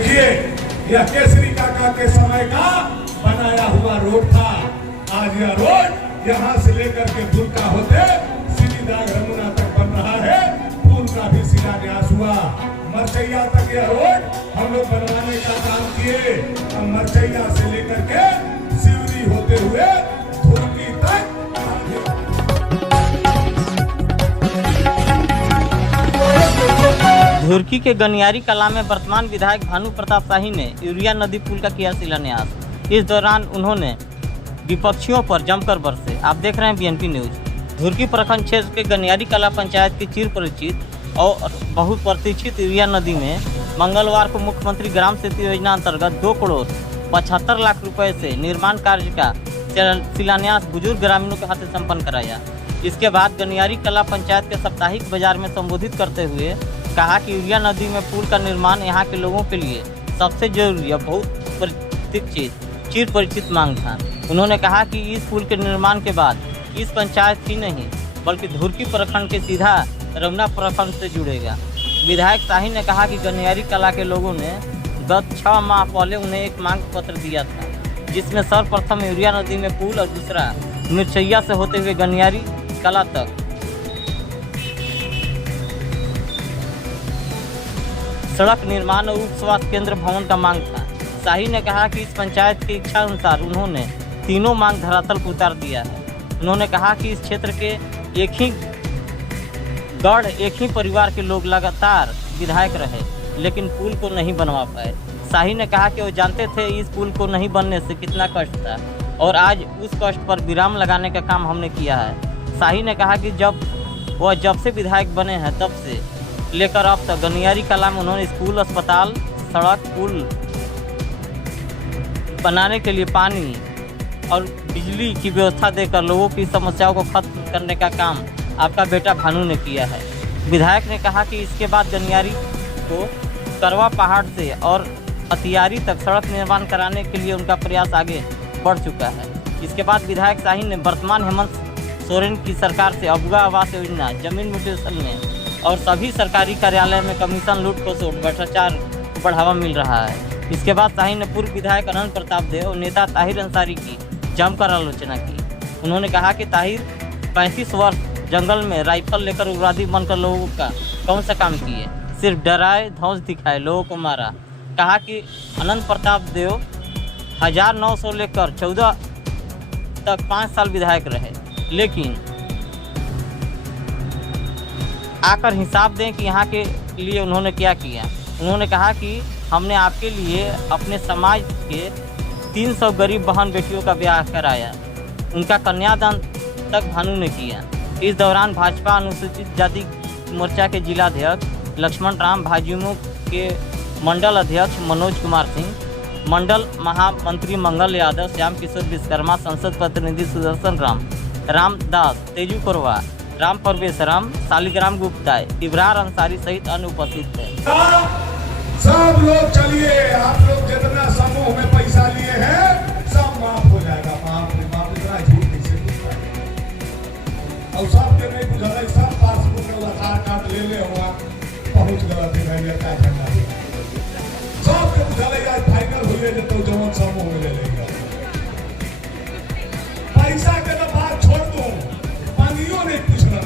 देखिए, यह केसरी काका के समय का बनाया हुआ रोड था। आज यह रोड यहाँ से लेकर के दुर्गा होते सीधीदाग रमुना तक बन रहा है। पुल का भी शिलान्यास हुआ। मरचैया तक यह रोड हम लोग बनवाने का काम किए। अब मरचैया से लेकर के सिवनी होते हुए धुरकी तक। धुरकी के गनियारी कला में वर्तमान विधायक भानु प्रताप शाही ने यूरिया नदी पुल का किया शिलान्यास। इस दौरान उन्होंने विपक्षियों पर जमकर बरसे। आप देख रहे हैं बीएनपी न्यूज। धुरकी प्रखंड क्षेत्र के गनियारी कला पंचायत की चिर परिचित और बहुत प्रतीक्षित यूरिया नदी में मंगलवार को मुख्यमंत्री ग्राम सेतु योजना अंतर्गत 2 करोड़ 75 लाख रुपए से निर्माण कार्य का शिलान्यास बुजुर्ग ग्रामीणों के हाथ संपन्न कराया। इसके बाद गनियारी कला पंचायत के साप्ताहिक बाजार में संबोधित करते हुए कहा कि यूरिया नदी में पुल का निर्माण यहाँ के लोगों के लिए सबसे जरूरी और बहुत प्रतीक्षित चिर परिचित मांग था। उन्होंने कहा कि इस पुल के निर्माण के बाद इस पंचायत ही नहीं बल्कि धुरकी प्रखंड के सीधा रमुना प्रखंड से जुड़ेगा। विधायक शाही ने कहा कि गनियारी कला के लोगों ने गत 6 माह पहले उन्हें एक मांग पत्र दिया था, जिसमें सर्वप्रथम यूरिया नदी में पुल और दूसरा मिर्चैया से होते हुए गनियारी कला तक सड़क निर्माण और उप स्वास्थ्य केंद्र भवन का मांग था। शाही ने कहा कि इस पंचायत की इच्छा अनुसार उन्होंने तीनों मांग धरातल पर उतार दिया है। उन्होंने कहा कि इस क्षेत्र के एक ही परिवार के लोग लगातार विधायक रहे लेकिन पुल को नहीं बनवा पाए। शाही ने कहा कि वो जानते थे इस पुल को नहीं बनने से कितना कष्ट था और आज उस कष्ट पर विराम लगाने का काम हमने किया है। शाही ने कहा कि जब से विधायक बने हैं तब से लेकर अब तक गनियारी कला में उन्होंने स्कूल, अस्पताल, सड़क, पुल बनाने के लिए पानी और बिजली की व्यवस्था देकर लोगों की समस्याओं को खत्म करने का काम आपका बेटा भानु ने किया है। विधायक ने कहा कि इसके बाद गनियारी को करवा पहाड़ से और हथियारी तक सड़क निर्माण कराने के लिए उनका प्रयास आगे बढ़ चुका है। इसके बाद विधायक शाही ने वर्तमान हेमंत सोरेन की सरकार से अबुआ आवास योजना, जमीन म्यूटेशन में और सभी सरकारी कार्यालय में कमीशन लूट खसोट भ्रष्टाचार को बढ़ावा मिल रहा है। इसके बाद शाही ने पूर्व विधायक अनंत प्रताप देव और नेता ताहिर अंसारी की जमकर आलोचना की। उन्होंने कहा कि ताहिर 35 वर्ष जंगल में राइफल लेकर उग्रवादी बनकर लोगों का कौन सा काम किए, सिर्फ डराए धौंस दिखाए, लोगों को मारा। कहा कि अनंत प्रताप देव 1900 लेकर 14 तक 5 साल विधायक रहे, लेकिन आकर हिसाब दें कि यहाँ के लिए उन्होंने क्या किया। उन्होंने कहा कि हमने आपके लिए अपने समाज के 300 गरीब बहन बेटियों का ब्याह कराया, उनका कन्यादान तक भानु ने किया। इस दौरान भाजपा अनुसूचित जाति मोर्चा के जिलाध्यक्ष लक्ष्मण राम, भाजयुमो के मंडल अध्यक्ष मनोज कुमार सिंह, मंडल महामंत्री मंगल यादव, श्याम किशोर विश्वकर्मा, संसद प्रतिनिधि सुदर्शन रामदास, तेजू कोरवा, राम परवेशराम, शालिग्राम गुप्ता, इब्रार अंसारी सहित अन्य उपस्थित थे। सब लोग चलिए, आप लोग जितना समूह में पैसा लिए हैं सब माफ हो जाएगा। बाप रे बाप, इतना झूठ कैसे बोलता है। और सब के नहीं बुझल है, सब पासबुक में आधार कार्ड ले हुआ पहुंच गलत है का झंडा सब के बुझल है। आज फाइनल हुए तो जवान समूह में ले लेगा। पैसा के तो बात छोड़ दो, पानियों नहीं पूछना,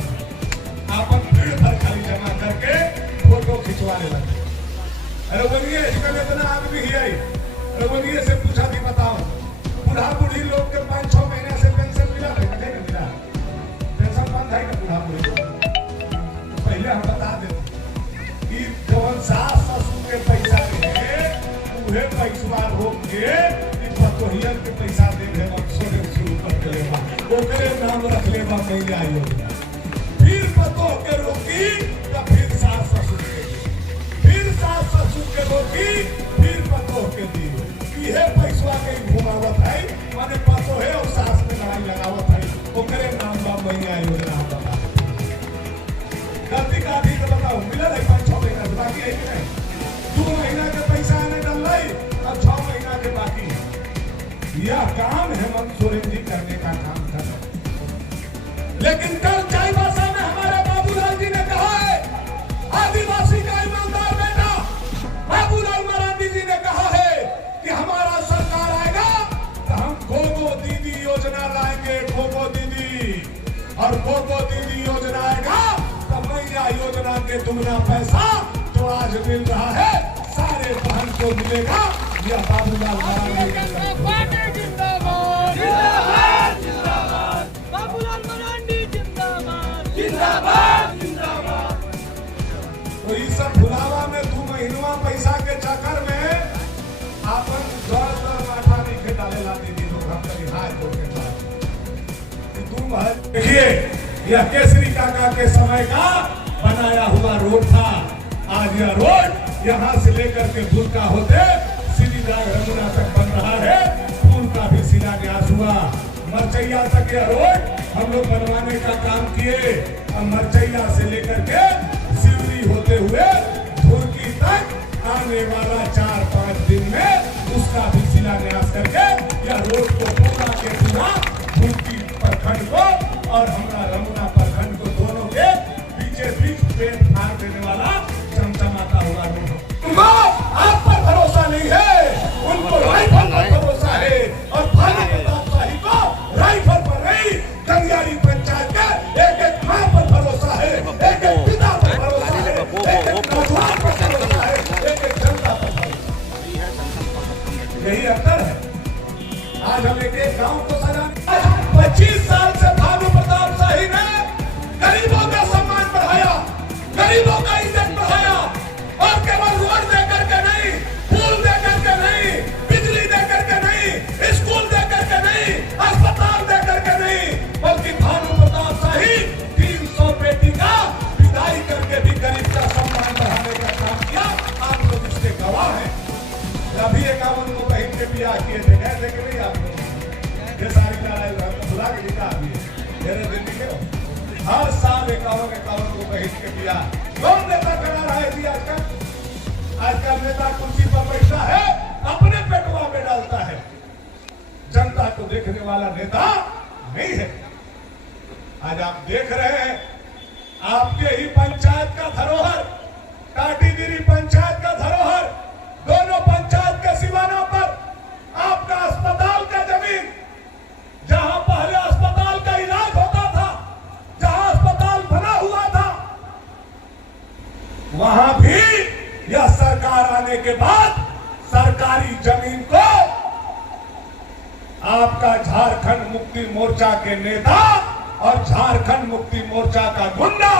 अपन भीड़ भर खाली जमा करके फोटो खिंचवाने लगे। अरे बोलिए, इसमें इतना आदमी ही है। अरे बोलिए से पूछा कि बताओ, बूढ़ा बूढ़ी लोग के 5-6 महीने से पेंशन मिला है कि नहीं मिला? पेंशन बंद है ना बूढ़ा बूढ़ी को? पहले हम बता दें कि जवन सास ससुर के पैसा रहे उहे पैसा रोक के पतोहियन के पैसा दे दे शुरू कर देगा, ओकरे नाम रख लेगा महिला योजना। फिर पतोह के रोकी तो फिर सास ससुर के, फिर सास ससुर के रोकी, फिर पतोह के दी। यह पैसा के घुमावत है, माने पतोहे और सास में लड़ाई लगावत है, ओकरे नाम बा महिला योजना। बता गलती का भी तो बताओ, मिला है 5-6 महीना से बाकी है कि नहीं? 2 महीना के पैसा आने डल रही और 6 महीना के बाकी। यह काम हेमंत सोरेन जी करने का काम था। लेकिन कल चाईबासा में हमारे बाबूलाल जी ने कहा है, आदिवासी का ईमानदार बेटा बाबूलाल मरांडी जी ने दुगना पैसा जो आज मिल रहा है सारे बहन को मिलेगा। यह बाबूलाल मरांडी का जिंदाबाद जिंदाबाद जिंदाबाद बाबूलाल मरांडी जिंदाबाद जिंदाबाद जिंदाबाद। तो ये सब भुलावा में 2 महीनवा पैसा के चक्कर में आपन दर माथा नहीं डालेला दीदी लोग हम कभी हाथ जोड़ के देखिए यह केसरी काका के समय का बनाया हुआ रोड था। आज यह रोड यहाँ से लेकर के भूलका होते सीधी जाग रमुना तक बन रहा है। पुल का भी शिलान्यास हुआ। मरचैया तक यह रोड हम लोग बनवाने का काम किए। अब मरचैया से लेकर के सिवनी होते हुए धुरकी तक आने वाला 4-5 दिन में उसका भी शिलान्यास करके यह रोड को पूरा के पूरा धुरकी प्रखंड को और हमारा रमुना प्रखंड को दोनों के बीचे बीच पेड़ फाड़ देने वाला चमचमाता हुआ रोड हो। उनको आप पर भरोसा नहीं है, उनको राइफल पर भरोसा है। और भानु प्रताप शाही को राइफल पर नहीं, गंगारी पंचायत के एक मां पर भरोसा है, एक पिता पर भरोसा है, एक नौजवान पर भरोसा है, एक जनता पर भरोसा है। यही अंतर है। आज हम एक गांव को सजाने 25 साल से भानु प्रताप शाही ने गरीबों का सम्मान बढ़ाया, गरीबों का इज्जत बढ़ाया। और केवल रोड दे करके नहीं, पुल दे करके नहीं, बिजली दे करके नहीं, स्कूल दे करके नहीं, अस्पताल दे करके नहीं, बल्कि भानु प्रताप शाही 300 बेटी का विदाई करके भी गरीब का सम्मान बढ़ाने का काम किया। आप लोग इसके गवाह हैं। अभी 51 को बहन के ब्याह किए थे, गए थे कि नहीं आप लोग? ये सारी लड़ाई भुला के निकाल दिए मेरे जिंदगी में। हर साल 51 को बहन के ब्याह कौन नेता करा रहा है जी? आजकल नेता कुर्सी पर बैठा है, अपने पेटवा में डालता है, जनता को देखने वाला नेता नहीं है। आज आप देख रहे हैं आपके ही पंचायत का धरोहर, टाटीगिरी पंचायत का धरोहर, दोनों पंचायत के सीमानों पर आपका अस्पताल का जमीन, जहां पहले अस्पताल का इलाज होता था, जहां अस्पताल बना हुआ था, वहां भी यह सरकार आने के बाद सरकारी जमीन को आपका झारखंड मुक्ति मोर्चा के नेता और झारखंड मुक्ति मोर्चा का गुंडा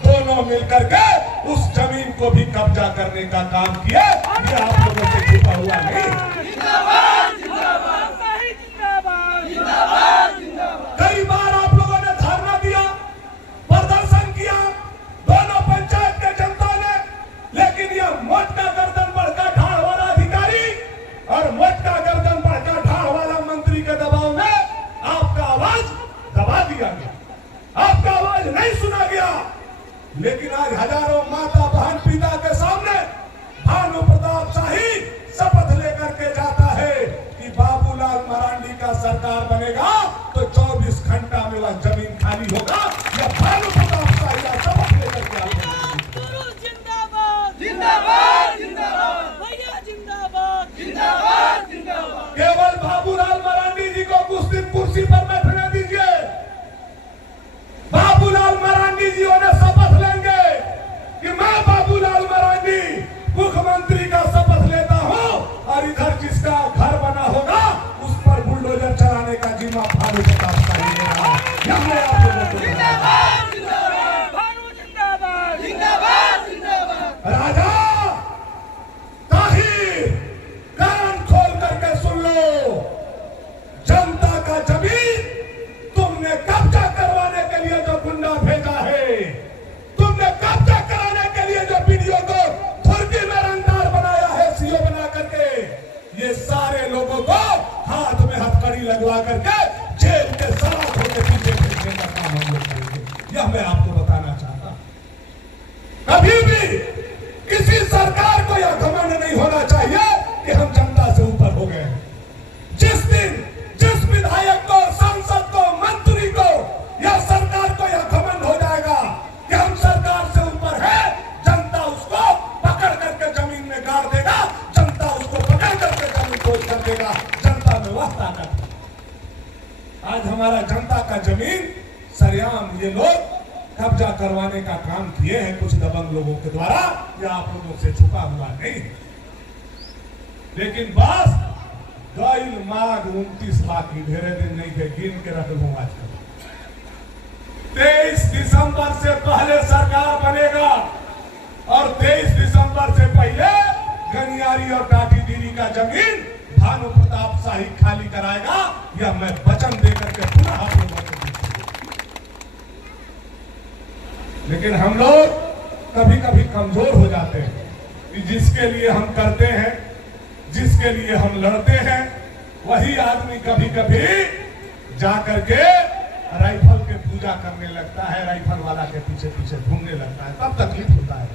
दोनों मिलकर के उस जमीन को भी कब्जा करने का काम किया। ये आप लोगों से छुपा हुआ नहीं। कई बार आप लोगों ने धरना दिया, प्रदर्शन किया, दोनों पंचायत के जनता ने, लेकिन यह मोटका गर्दन बढ़का ढाड़ वाला अधिकारी और मोटका गर्दन बढ़का ढाड़ वाला मंत्री के दबाव में आपका आवाज दबा दिया गया, आपका आवाज नहीं सुना गया। लेकिन आज हजारों माता बहन पिता के सामने भानु प्रताप शाही शपथ लेकर के जाता है कि बाबूलाल मरांडी का सरकार बनेगा तो 24 घंटा में वह जमीन खाली होगा। यह भानु प्रताप शाही का शपथ लेकर के आता है। जिंदाबाद जिंदाबाद जिंदाबाद भैया जिंदाबाद जिंदाबाद जिंदाबाद। केवल बाबूलाल मरांडी जी को कुछ दिन कुर्सी पर बैठने दीजिए। बाबूलाल मरांडी जी ने शपथ लेंगे कि मैं बाबूलाल मरांडी मुख्यमंत्री का शपथ लेता हूं और इधर जिसका घर बना होगा उस पर बुलडोजर चलाने का जिम्मा भानु प्रताप शाही लेगा। हमने आप लोगों को जिंदाबाद जिंदाबाद भानु जिंदाबाद जिंदाबाद जिंदाबाद। राजा ताहिर कान खोल करके सुन लो, जनता का जमीन तुमने कब्जा करवाने के लिए जो गुंडा भेजा है, तुमने कब्जा कराने के लिए जो वीडियो को धुरकी में रंगदार बनाया है सीओ बना करके, ये सारे लोगों को हाथ में हथकड़ी लगवा करके जेल के सलाखों के पीछे भेजने का काम हम लोग करेंगे। यह मैं आपको बताना चाहता हूं। कभी भी किसी सरकार को यह घमंड नहीं होना चाहिए कि हम जनता से ऊपर हो गए। जिस दिन जिस विधायक को, सांसद को, मंत्री को या सरकार को यह घमंड हो जाएगा कि हम सरकार से ऊपर है, जनता उसको पकड़ करके जमीन में गाड़ देगा, जनता उसको पकड़ करके जमीन खोज कर देगा। जनता में वह ताकत है। आज हमारा जनता का जमीन सरेआम ये लोग कब्जा करवाने का काम किए हैं कुछ दबंग लोगों के द्वारा, या आप लोगों से छुपा हुआ नहीं है। लेकिन बस गैल माघ 29 बाकी, ढेरे दिन नहीं थे, गिन के रख लूं आजकल। 23 दिसंबर से पहले सरकार बनेगा और 23 दिसंबर से पहले गनियारी और टाटीडीरी का जमीन भानु प्रताप शाही खाली कराएगा, या मैं वचन देकर के पुनः आप लोगों को। लेकिन हम लोग कभी कभी कमजोर हो जाते हैं कि जिसके लिए हम करते हैं, जिसके लिए हम लड़ते हैं, वही आदमी कभी कभी जाकर के राइफल के पूजा करने लगता है, राइफल वाला के पीछे पीछे घूमने लगता है, तब तकलीफ होता है।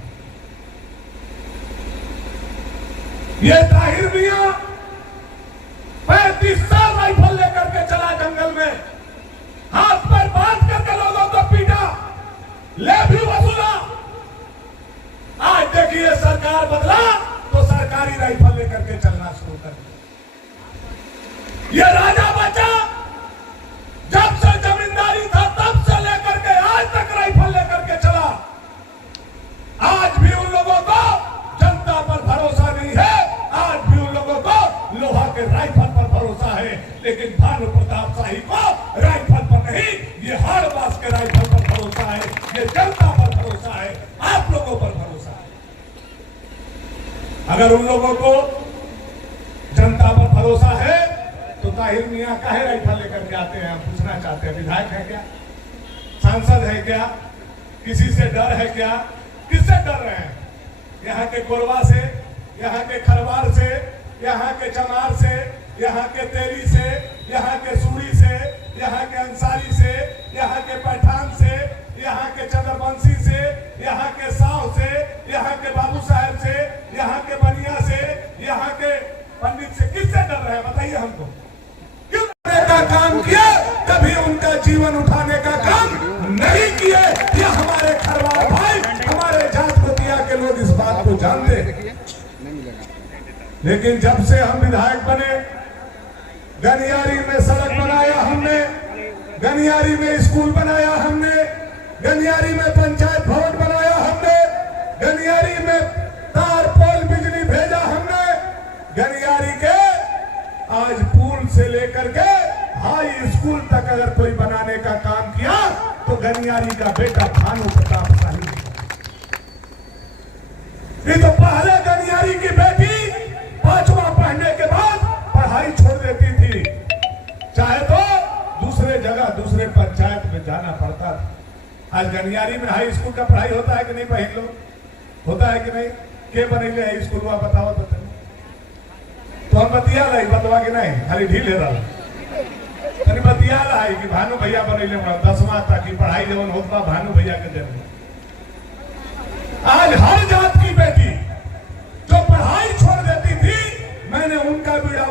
ये ताहिर मियां 35 साल राइफल लेकर के चला जंगल में, हाथ पर बांध करके लोगों को पीटा, ले भी वसूला। आज देखिए सरकार बदला तो सरकारी राइफल लेकर के चलना शुरू कर दिया। ये राजा बचा, जब से जमींदारी था तब से लेकर के आज तक राइफल लेकर के चला। आज भी उन लोगों को जनता पर भरोसा नहीं है, आज भी उन लोगों को लोहा के राइफल पर भरोसा है, लेकिन भानु प्रताप शाही को राइफल पर नहीं, ये हाड़ बास के राइफल पर भरोसा है, ये जनता पर भरोसा है, आप लोगों पर भरोसा है। अगर उन लोगों को जनता पर भरोसा है तो ताहिर मियां काहे राइफल लेकर के आते हैं, हम पूछना चाहते हैं। विधायक है क्या, सांसद है क्या, किसी से डर है क्या, किससे डर रहे हैं? यहाँ के कोरबा से, यहाँ के खरवार से, यहाँ के चमार से, यहाँ के तेली से, यहाँ के सूरी से, यहाँ के अंसारी से, यहाँ के पठान से, यहाँ के चंद्रवंशी से, यहाँ के साव से, यहाँ के बाबू साहब से, यहाँ के बनिया से, यहाँ के पंडित से, किससे डर रहे हैं बताइए हमको? क्यों का काम किए, कभी उनका जीवन उठाने का काम नहीं किए। ये हमारे खरवार भाई, हमारे जात बतिया के लोग इस बात को जानते हैं। लेकिन जब से हम विधायक बने, गनियारी में सड़क बनाया हमने, गनियारी में स्कूल बनाया हमने, गनियारी में पंचायत भवन बनाया हमने, गनियारी में तार पोल बिजली भेजा हमने, गनियारी के आज पुल से लेकर के हाई स्कूल तक अगर कोई बनाने का काम किया तो गनियारी का बेटा भानु प्रताप शाही। ये तो पहले गनियारी की बेटी 5वां पढ़ने के बाद पढ़ाई छोड़ देती थी, चाहे तो दूसरे जगह दूसरे पंचायत में जाना पड़ता था। आज गनियारी में हाई स्कूल का पढ़ाई होता है कि नहीं? बहन लोग होता है कि नहीं? के बनेले है स्कूल में बताओ तो हम बतिया रही बतवा के नहीं, खाली ढील है रहा बतिया रहा है कि भानु भैया बनेले 10वां तक की पढ़ाई जवन होता भानु भैया के देव। आज हर जात की बेटी जो पढ़ाई छोड़ देती थी, मैंने उनका बीड़ा